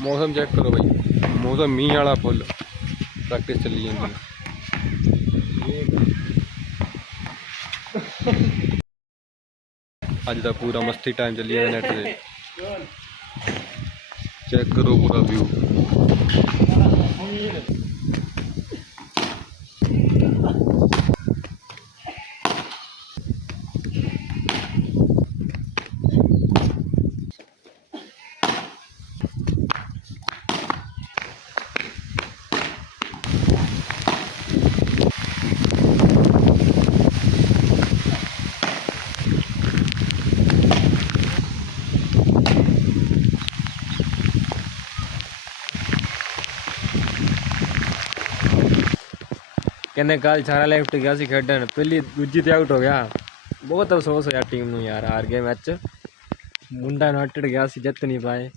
मौसम चेक करो भाई, मौसम मीह वाला फुल प्रैक्टिस चली जाती अज का पूरा मस्ती टाइम चली जाता नैट से। चेक करो पूरा व्यू। कहने कल सारा लेफ्ट गया सी खेडन, पहली दूजी ते आउट हो गया। बहुत अफसोस होया टीम नूं यार, हार गए मैच। मुंडा यूनाइटेड गया सी, जित नहीं पाए।